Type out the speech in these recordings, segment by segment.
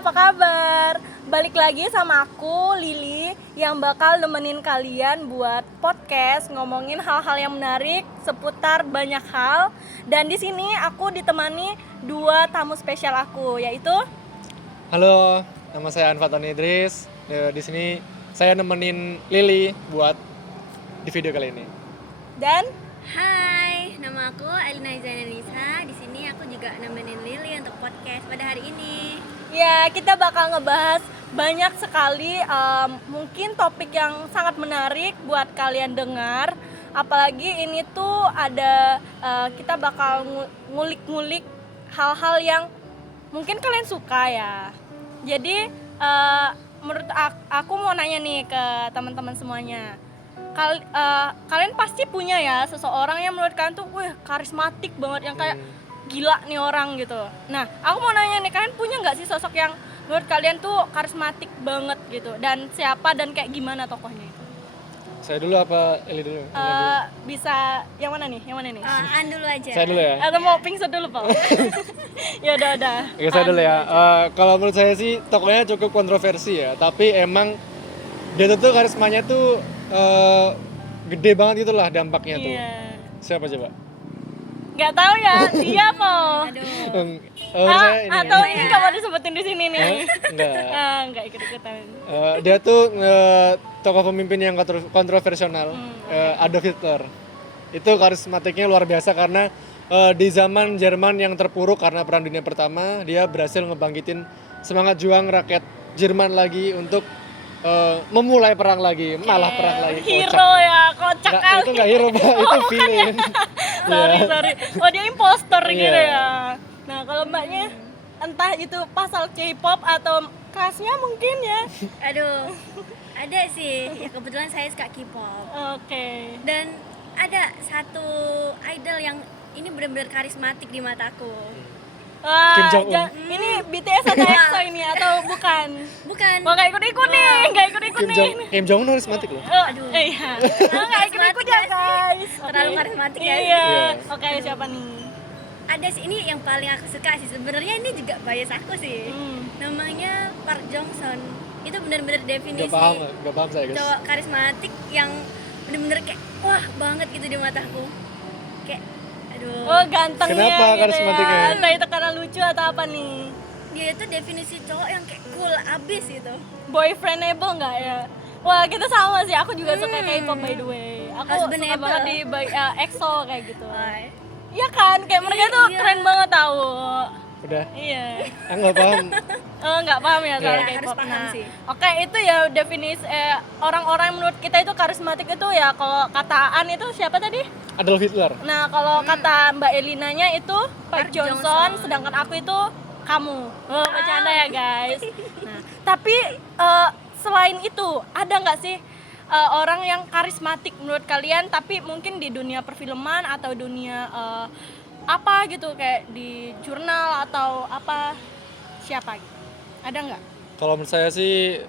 apa kabar? Balik lagi sama aku, Lili, yang bakal nemenin kalian buat podcast ngomongin hal-hal yang menarik seputar banyak hal. Dan di sini aku ditemani dua tamu spesial aku, yaitu Halo, nama saya Anfatoni Idris. Di sini saya nemenin Lili buat di video kali ini. dan Hai, nama aku Elina Zainalisa. Di sini aku juga nemenin Lili untuk podcast pada hari ini. ya kita bakal ngebahas banyak sekali mungkin topik yang sangat menarik buat kalian dengar. Apalagi ini tuh ada kita bakal ngulik-ngulik hal-hal yang mungkin kalian suka ya. Jadi menurut aku mau nanya nih ke teman-teman semuanya. Kalian pasti punya ya seseorang yang menurut kalian tuh karismatik banget, yang kayak gila nih orang gitu. Nah, aku mau nanya nih, kalian punya nggak sih sosok yang menurut kalian tuh karismatik banget gitu? Dan siapa dan kayak gimana tokohnya itu? Saya dulu apa Lili dulu? Bisa yang mana nih? Yang mana nih? An dulu aja. Saya dulu ya. Atau mau pingsan dulu, Pak? Ya udah. Oke, saya dulu ya. Kalau menurut saya sih tokohnya cukup kontroversi ya, tapi emang dia tuh karismanya tuh gede banget gitu lah dampaknya tuh. Iya. Siapa coba? Nggak tahu ya, dia apa? Aduh. Saya ini. Atau ini nggak mau disebutin di sini nih? Enggak. Nggak ikut-ikutan. Dia tuh tokoh pemimpin yang kontroversial, Adolf Hitler. Itu karismatiknya luar biasa karena di zaman Jerman yang terpuruk karena Perang Dunia Pertama, dia berhasil ngebangkitin semangat juang rakyat Jerman lagi untuk memulai perang lagi, malah perang lagi. Hero ya, kocak Nggak, kali. itu nggak hero, Pak. Itu villain. Sorry. Oh, dia impostor Iya. gitu ya. Nah, kalau mbaknya entah itu pasal K-pop atau kelasnya mungkin ya. Aduh. Ada sih. Ya kebetulan saya suka K-pop. Oke. Dan ada satu idol yang ini benar-benar karismatik di mataku. Wah, Kim Jong Un. ini BTS atau EXO ini atau bukan? Bukan. Oh, nggak ikut-ikut nih, nggak ikut-ikut nih. Kim Jong Un karismatik loh. Aduh. Iya. Nggak ikut-ikut ya, guys. Terlalu Oke. karismatik ya. Iya. Iya. Oke, siapa nih? Ada sih, ini yang paling aku suka sih. Sebenarnya ini juga bias aku sih. Namanya Park Jong Son. Itu benar-benar definisi Gak paham saya guys. cowok karismatik yang bener-bener kayak wah banget gitu di mataku. Kayak aduh. Oh, gantengnya. Kenapa gitu karismatiknya? ya. Entah itu karena lucu atau apa nih? Dia itu definisi cowok yang kayak cool abis gitu. Boyfriendable nggak ya? Wah, kita sama sih. Aku juga suka K-pop by the way. Aku suka Husbandable. banget di EXO kayak gitu. Wah. Iya kan? Kayak mereka tuh Iya. keren banget tahu. Udah. Iya. Aku nggak paham. Nggak paham ya soal Iya, K-pop. harus paham Nah, sih. oke, itu ya definisi orang-orang yang menurut kita itu karismatik itu ya. Kalau kata Aan itu siapa tadi? Adolf Hitler. Nah, kalau kata Mbak Elinanya itu Park Park Johnson, Johnson. sedangkan aku itu kamu. Oh, bercanda ya guys. Nah, tapi selain itu ada nggak sih orang yang karismatik menurut kalian, tapi mungkin di dunia perfilman atau dunia apa gitu, kayak di jurnal atau apa, siapa gitu? Ada nggak? Kalau menurut saya sih,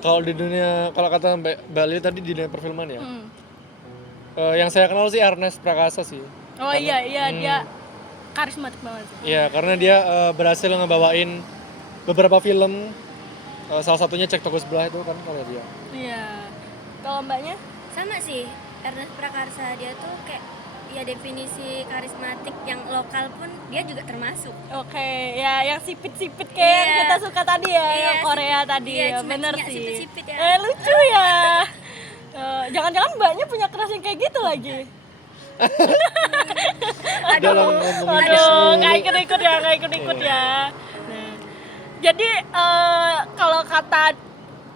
kalau di dunia, kalau kata Mbak Lili tadi di dunia perfilman ya, yang saya kenal sih Ernest Prakasa sih. Oh iya dia karismatik banget sih. Iya, karena dia berhasil ngebawain beberapa film, salah satunya Cek Toko Sebelah itu kan kalau dia. Iya. Kalau mbaknya? Sama sih, Ernest Prakarsa dia tuh kayak ya definisi karismatik yang lokal pun dia juga termasuk. Oke, ya yang sipit-sipit kayak yang Iya. kita suka tadi ya, Iya, yang Korea tadi iya, ya, bener Cina-Cina sih. sipit-sipit ya. Lucu ya. Jangan-jangan mbaknya punya crush yang kayak gitu lagi. Dalam ngomongin Aduh, isu. nggak ikut-ikut ya. Nah, jadi kalau kata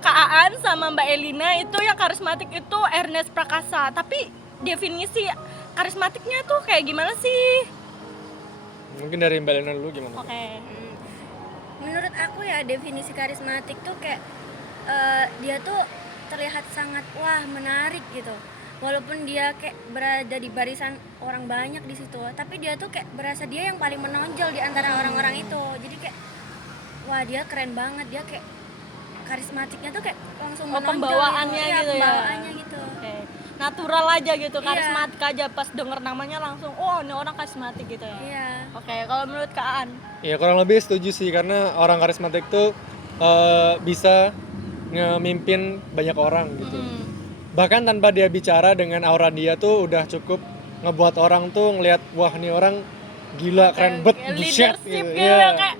Kak Aan sama Mbak Elina itu yang karismatik itu Ernest Prakasa. Tapi definisi karismatiknya tuh kayak gimana sih? Mungkin dari Mbak Lena dulu gimana? Oke. Menurut aku ya definisi karismatik tuh kayak dia tuh terlihat sangat wah menarik gitu. Walaupun dia kayak berada di barisan orang banyak di situ, tapi dia tuh kayak berasa dia yang paling menonjol di antara orang-orang itu. Jadi kayak wah dia keren banget, dia kayak karismatiknya tuh kayak langsung menonjol Pembawaannya iya, gitu ya. pembawaannya gitu. Oke. Natural aja gitu, Iya. karismatik aja, pas denger namanya langsung oh ini orang karismatik gitu ya. Iya. Oke, kalau menurut Kak Aan? Ya kurang lebih setuju sih, karena orang karismatik tuh bisa ngemimpin banyak orang gitu. Hmm. Bahkan tanpa dia bicara, dengan aura dia tuh udah cukup ngebuat orang tuh ngelihat, wah nih orang gila, keren bet, buset Leadership gitu. gitu Iya. kayak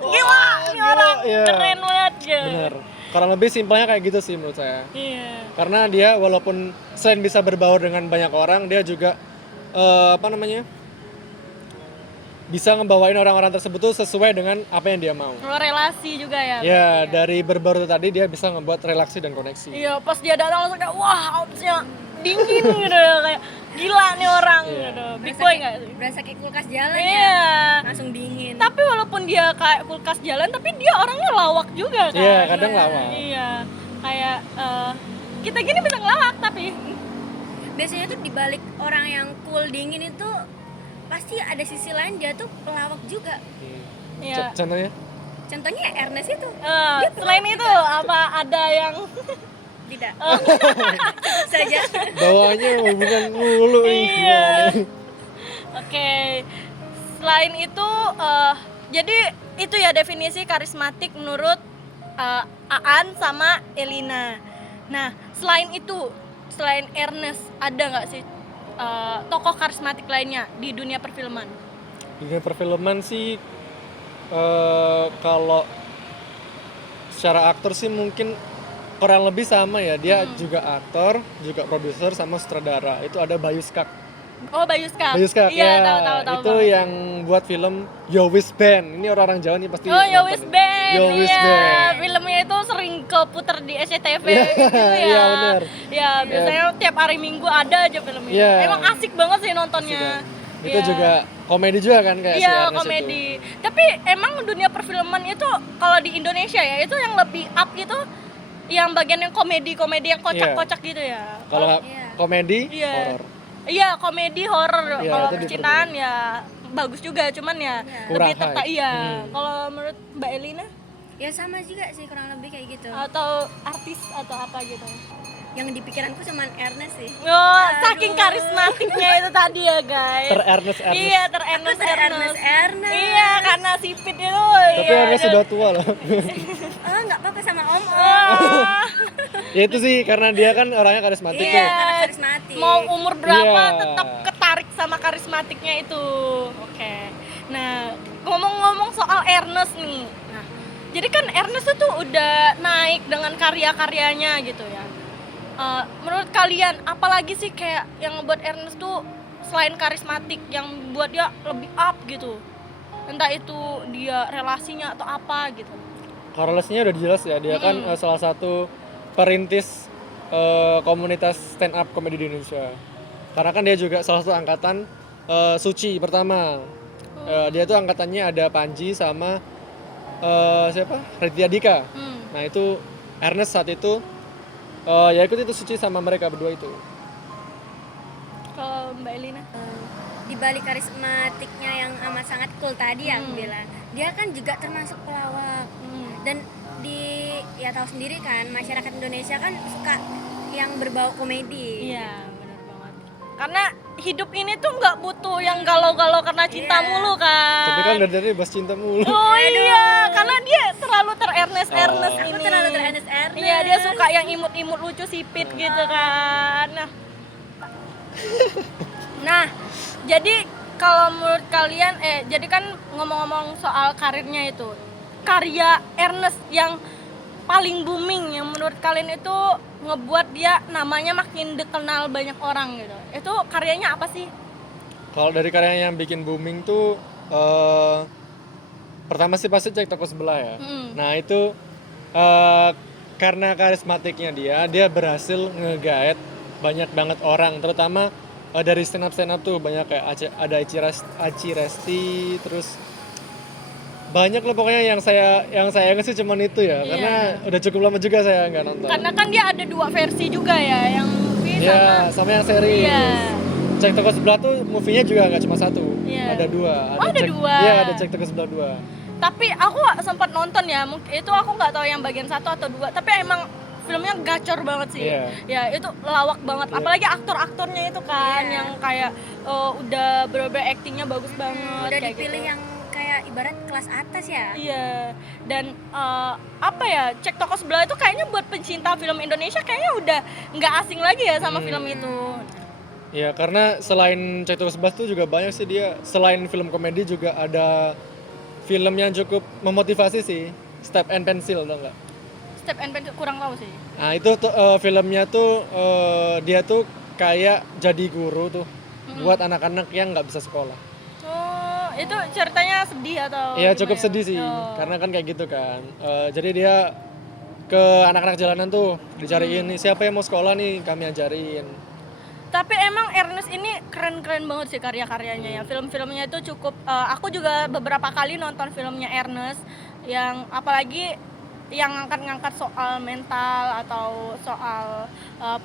gila nih orang iya. keren banget gitu. Bener. Kurang lebih simpelnya kayak gitu sih menurut saya. Iya. Karena dia walaupun selain bisa berbaur dengan banyak orang, dia juga bisa ngebawain orang-orang tersebut tuh sesuai dengan apa yang dia mau. Kalau relasi juga ya. Ya, dari berbaur itu tadi dia bisa ngebuat relasi dan koneksi. Iya, pas dia datang langsung kayak wah, outfitnya dingin gitu kayak gila nih orang Iya. gitu. Big boy enggak sih? Berasa kayak kulkas jalan ya. Iya. Langsung dingin. Tapi walaupun dia kayak kulkas jalan, tapi dia orangnya lawak juga kan. Iya, kadang lawak. Iya. Kayak kita gini bisa ngelawak tapi Biasanya tuh dibalik orang yang cool dingin itu pasti ada sisi lain, dia tuh pelawak juga. iya. Contohnya? Contohnya Ernest itu Selain itu apa ada yang tidak. Oh. Saja. Bawaannya hubungan mulu nih. Iya. Oke. Selain itu jadi itu ya definisi karismatik menurut Aan sama Elina. Nah, selain itu, selain Ernest, ada nggak sih tokoh karismatik lainnya di dunia perfilman? Di dunia perfilman sih kalau secara aktor sih mungkin kurang lebih sama ya. Dia juga aktor, juga produser sama sutradara. Itu ada Bayu Skak. Oh, Bayu Skak. Bayu Skak, Iya, ya. tahu Itu banget. yang buat film Yo Wis Band. Ini orang-orang Jawa nih pasti Oh, Yo nonton. Wis Band. Yo Wis Iya, Band. filmnya itu sering keputer di SCTV Iya, gitu ya. iya, benar. Ya, biasanya tiap hari Minggu ada aja filmnya. Iya. Emang asik banget sih nontonnya. Itu Iya. juga komedi juga kan kayak si Iya, Ernest komedi. itu. Tapi emang dunia perfilman itu kalau di Indonesia ya, itu yang lebih up itu yang bagian yang komedi yang kocak-kocak gitu ya. Kalau Iya. komedi, Iya. horor. Iya, komedi horor. Iya, Kalau itu percintaan ya bagus juga, cuman ya Kurang lebih tertarik. hype. Iya. Kalau menurut Mbak Elina Ya sama juga sih kurang lebih kayak gitu. atau artis atau apa gitu? Yang di pikiranku cuman Ernest sih. Oh, saking karismatiknya itu tadi ya, guys. Ter-Ernest. Iya, ter-Ernest. Ernest. Iya, karena sipit itu. Tapi iya, Ernest dia- sudah tua loh. Oh, nggak apa-apa sama Om. Wah. Ya itu sih karena dia kan orangnya karismatik Iya, tuh. karena karismatik. Mau umur berapa Iya. tetap ketarik sama karismatiknya itu. Oke. Nah, ngomong-ngomong soal Ernest nih. Nah, jadi kan Ernest itu udah naik dengan karya-karyanya gitu ya. Menurut kalian apalagi sih kayak yang ngebuat Ernest tuh selain karismatik yang buat dia lebih up gitu? Entah itu dia relasinya atau apa gitu. Korelasinya udah jelas ya. Dia kan salah satu perintis komunitas stand up comedy di Indonesia. Karena kan dia juga salah satu angkatan Suci pertama. Dia tuh angkatannya ada Panji sama siapa? Raditya Dika. Nah itu Ernest saat itu ya ikut itu Suci sama mereka berdua itu. Kalau Mbak Elina? Di balik karismatiknya yang amat sangat cool tadi ya aku bilang, dia kan juga termasuk pelawak. Dan ya tahu sendiri kan, masyarakat Indonesia kan suka yang berbau komedi. Iya, benar banget. Karena hidup ini tuh nggak butuh yang galau-galau karena cinta Iya. mulu kan. Tapi kan dari tadi bahas cinta mulu. Oh iya, karena dia terlalu ter-Ernest Oh. ini. Aku terlalu ter-Ernest. Iya, dia suka yang imut-imut lucu sipit gitu kan. Nah, jadi kalau menurut kalian jadi kan ngomong-ngomong soal karirnya itu, karya Ernest yang paling booming yang menurut kalian itu ngebuat dia namanya makin dikenal banyak orang gitu. Itu karyanya apa sih? Kalau dari karya yang bikin booming tuh pertama sih pasti Cek Toko Sebelah ya. Nah itu karena karismatiknya dia berhasil ngegaet banyak banget orang, terutama dari stand up tuh banyak kayak ada Aci Resti, terus banyak loh pokoknya yang saya ingat sih cuman itu ya, karena udah cukup lama juga saya nggak nonton. Karena kan dia ada 2 versi juga ya, yang movie Iya, sama yang seri. Iya. Cek Toko Sebelah tuh movie-nya juga nggak cuma 1, Iya. ada 2. Oh, ada 2. Iya, ada Cek Toko Sebelah 2. Tapi aku sempat nonton ya, itu aku nggak tahu yang bagian 1 atau 2, tapi emang filmnya gacor banget sih. Iya. Ya itu lawak banget, apalagi aktor-aktornya itu kan yang kayak udah bener-bener actingnya bagus banget Udah kayak dipilih gitu. yang kayak kayak ibarat kelas atas ya. Iya, dan apa ya, Cek Toko Sebelah itu kayaknya buat pencinta film Indonesia kayaknya udah nggak asing lagi ya sama film itu. Ya karena selain Cek Toko Sebelah tuh juga banyak sih dia, selain film komedi juga ada film yang cukup memotivasi sih, Step and Pencil tau nggak? Step and Pencil kurang tahu sih. Nah itu tuh filmnya tuh dia tuh kayak jadi guru tuh buat anak-anak yang nggak bisa sekolah. Oh, itu ceritanya sedih atau Iya gimana cukup ya? sedih sih, Oh. karena kan kayak gitu kan. Jadi dia ke anak-anak jalanan tuh dicariin nih siapa yang mau sekolah nih kami ajarin. Tapi emang Ernest ini keren-keren banget sih karya-karyanya ya. Film-filmnya itu cukup. Aku juga beberapa kali nonton filmnya Ernest, yang apalagi yang ngangkat-ngangkat soal mental atau soal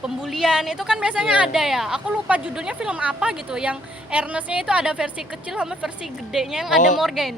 pembulian itu kan biasanya ada ya. Aku lupa judulnya film apa gitu. Yang Ernestnya itu ada versi kecil sama versi gedenya yang ada Oh. Morgan.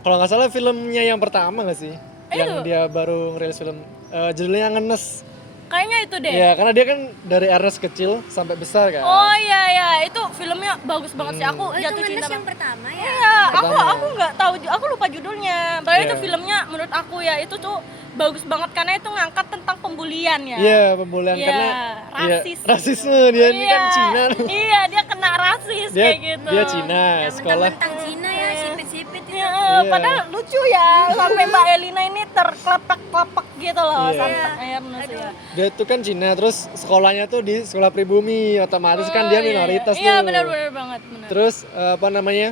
Kalau nggak salah filmnya yang pertama nggak sih? Yang Itu. dia baru ngerilis film judulnya Ngenes. Kayaknya itu deh. Iya, karena dia kan dari Ernest kecil sampai besar kan. Oh iya, itu filmnya bagus banget sih. Aku Oh, itu jatuh Ngenes cinta yang banget. pertama ya. Iya, Pertama. aku nggak tahu, aku lupa judulnya. Padahal itu Iya. filmnya menurut aku ya itu tuh bagus banget karena itu ngangkat tentang pembulian ya. Iya, pembulian Iya, karena rasis. iya, rasisme dia ini kan Cina. Iya, dia kena rasis Dia kayak gitu. dia Cina, Yang sekolah. mentang-mentang Cina ya, sipit-sipit itu. Iya, Iya. padahal lucu ya sampai Mbak Elina ini terkelepak-kelepak gitu loh Iya. sama Ernest ya. Dia tuh kan Cina, terus sekolahnya tuh di sekolah pribumi, otomatis kan dia Oh, iya, minoritas iya. Iya, tuh. benar banget, benar. Terus apa namanya?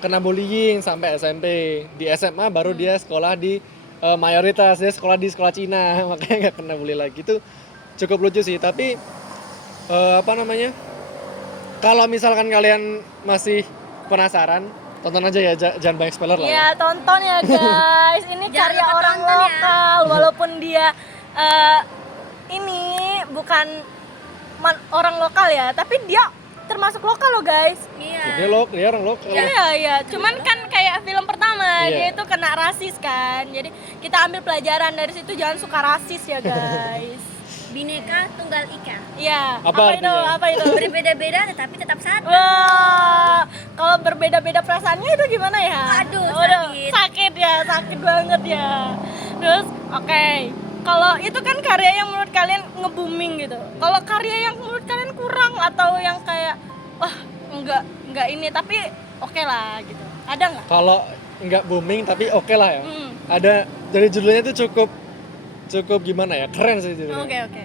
Kena bullying sampai SMP. Di SMA baru dia sekolah di mayoritas, dia sekolah di sekolah Cina, makanya nggak kena bully lagi. Itu cukup lucu sih, tapi apa namanya? Kalau misalkan kalian masih penasaran, tonton aja ya, jangan banyak spoiler lah. Iya, tonton ya guys. Ini Jangan karya lupa orang tonton ya. lokal walaupun dia ini bukan orang lokal ya, tapi dia termasuk lokal loh guys. Iya. Dia orang lokal. Iya, cuman kan kayak film pertama Iya. dia itu kena rasis kan. Jadi kita ambil pelajaran dari situ, jangan suka rasis ya guys. Bineka Tunggal Ika. Iya, Apa itu? artinya? Apa itu? Berbeda-beda tetapi tetap satu. Wah, kalau berbeda-beda perasaannya itu gimana ya? Aduh, sakit ya, sakit banget ya. Terus, oke. Kalau itu kan karya yang menurut kalian nge-booming gitu. Kalau karya yang menurut kalian kurang atau yang kayak wah, enggak ini tapi oke lah gitu. Ada nggak? Kalau nggak booming tapi oke lah ya. Hmm. Ada, jadi judulnya tuh cukup gimana ya, keren sih judulnya. Oke.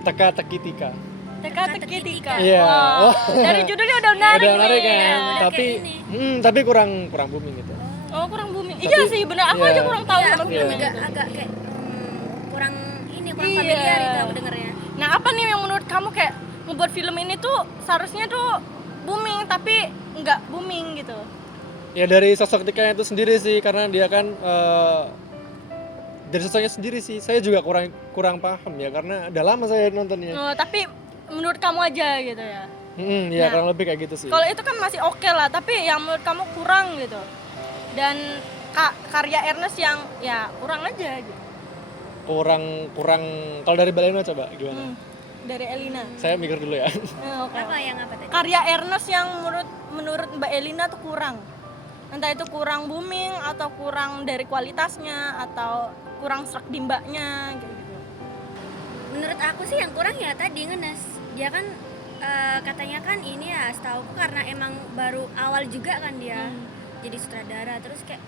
Teka-teki tika. Teka-teki tika. Iya. Wah, dari judulnya udah menarik Udah menarik nih. kan, Udah tapi kayak tapi kurang booming gitu. Oh, kurang booming. Tapi- Iya sih, benar. Aku iya. aja kurang tahu Iya, sama aku film juga itu. agak kayak kurang Iya. familiar itu aku dengernya. Nah, apa nih yang menurut kamu kayak membuat film ini tuh seharusnya tuh booming tapi nggak booming gitu? Ya dari sosok Tika itu sendiri sih, karena dia kan dari sosoknya sendiri sih. Saya juga kurang paham ya, karena udah lama saya nontonnya. Oh, tapi menurut kamu aja gitu ya. Ya Nah, kurang lebih kayak gitu sih. Kalau itu kan masih oke lah, tapi yang menurut kamu kurang gitu. Dan karya Ernest yang ya kurang aja gitu. Kurang kalau dari Baleno coba gimana? Dari Elina. Saya mikir dulu ya. Oke. Apa tadi? Karya Ernest yang menurut Mbak Elina tuh kurang. Entah itu kurang booming atau kurang dari kualitasnya atau kurang serak di mbaknya kayak gitu. Menurut aku sih yang kurang ya tadi Ngenes. Dia kan katanya kan ini ya, setauku karena emang baru awal juga kan dia jadi sutradara, terus kayak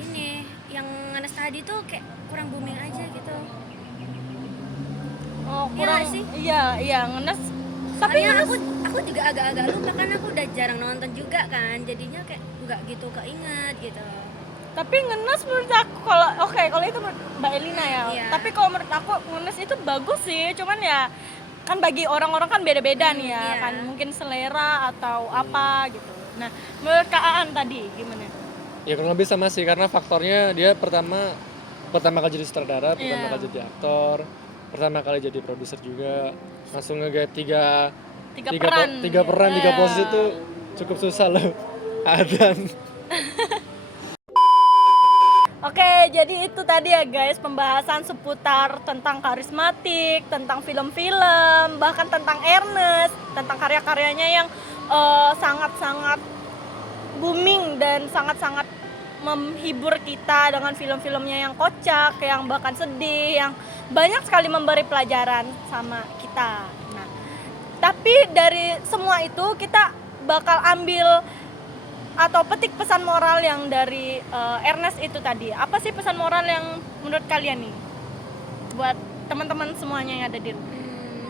ini yang Ngenes tadi tuh kayak kurang booming aja gitu. Oh, Iya kurang nggak sih? Iya, Ngenes. Tapi Soalnya Ngenes aku juga agak-agak lupa kan, aku udah jarang nonton juga kan, jadinya kayak nggak gitu keinget gitu. tapi Ngenes menurut aku kalau itu menurut Mbak Elina ya. Iya. Tapi kalau menurut aku Ngenes itu bagus sih, cuman ya kan bagi orang-orang kan beda-beda nih ya, iya. kan mungkin selera atau apa gitu. Nah, menurut Kak Aan tadi gimana? Ya kurang lebih sama sih, karena faktornya dia pertama kali jadi sutradara, pertama Iya. kali jadi aktor, pertama kali jadi produser juga, langsung nge-get tiga peran, tiga Iya. posisi itu cukup susah loh. Adan. Oke, jadi itu tadi ya guys pembahasan seputar tentang karismatik, tentang film-film, bahkan tentang Ernest, tentang karya-karyanya yang sangat-sangat booming dan sangat-sangat menghibur kita dengan film-filmnya yang kocak, yang bahkan sedih, yang banyak sekali memberi pelajaran sama kita. Nah, tapi dari semua itu kita bakal ambil atau petik pesan moral yang dari Ernest itu tadi. Apa sih pesan moral yang menurut kalian nih? Buat teman-teman semuanya yang ada di rumah.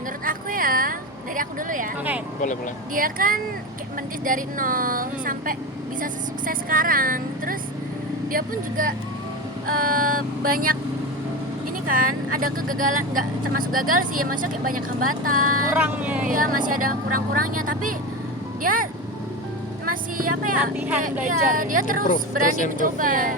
Menurut aku ya, dari aku dulu ya. Oke. Boleh. Dia kan kayak mentis dari nol sampai bisa sukses sekarang. Terus dia pun juga banyak ini kan, ada kegagalan, nggak termasuk gagal sih ya, maksudnya kayak banyak hambatan. Kurangnya ya. Masih ada kurang-kurangnya, tapi dia masih apa ya? Latihan, kayak, belajar. dia terus Improve, berani terus improve. mencoba. Iya.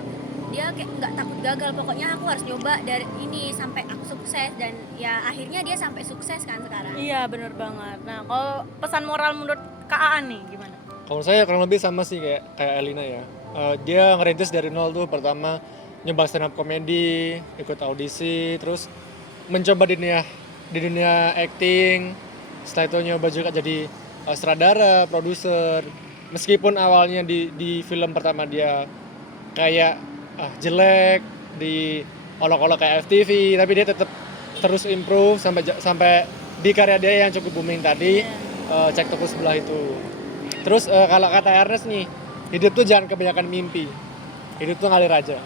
Dia kayak nggak takut gagal, pokoknya aku harus nyoba dari ini sampai aku sukses, dan ya akhirnya dia sampai sukses kan sekarang. Iya, bener banget. Nah, kalau pesan moral menurut Kak Aan nih gimana? Kalau saya kurang lebih sama sih kayak Elina ya. Dia ngerintis dari nol tuh, pertama nyoba stand up comedy, ikut audisi, terus mencoba di dunia acting. Setelah itu nyoba juga jadi sutradara, produser. Meskipun awalnya di film pertama dia kayak jelek, di olok-olok kayak FTV, tapi dia tetap terus improve sampai di karya dia yang cukup booming tadi, Cek Toko Sebelah itu. Terus kalau kata Ernest nih, hidup tuh jangan kebanyakan mimpi, hidup tuh ngalir aja.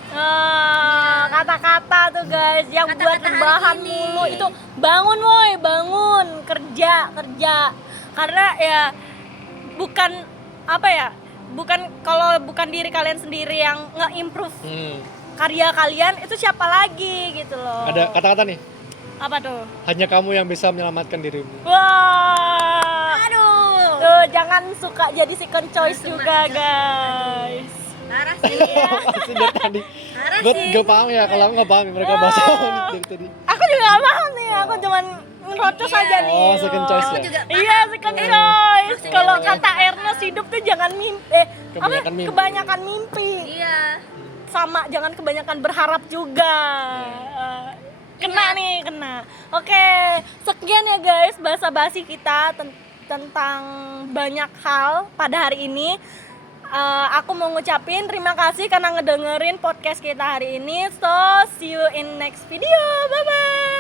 Kata-kata tuh guys yang Kata-kata buat hari rebahan ini. mulu itu, bangun woi, bangun, kerja. Karena ya bukan apa ya, kalau bukan diri kalian sendiri yang nge-improve karya kalian, itu siapa lagi gitu loh. Ada kata-kata nih, Apa tuh? hanya kamu yang bisa menyelamatkan dirimu. Wah, Aduh, tuh jangan suka jadi second choice juga guys. parah sih. Pasti dari tadi. Parah Gue sih. gak paham ya, kalau aku gak paham ya mereka bahas apa nih dari tadi. Aku juga gak paham nih, aku cuman ngerocos Iya. aja nih. Oh, second choice Aku ya? juga Iya, second choice. maksudnya Kalau jangan- kata Ernest, hidup tuh jangan mimpi. Kebanyakan mimpi. Kebanyakan mimpi. Iya. Sama jangan kebanyakan berharap juga. Kena nih, kena. Oke, sekian ya guys basa-basi kita tentang banyak hal pada hari ini. Aku mau ngucapin terima kasih karena ngedengerin podcast kita hari ini. So, see you in next video. Bye-bye.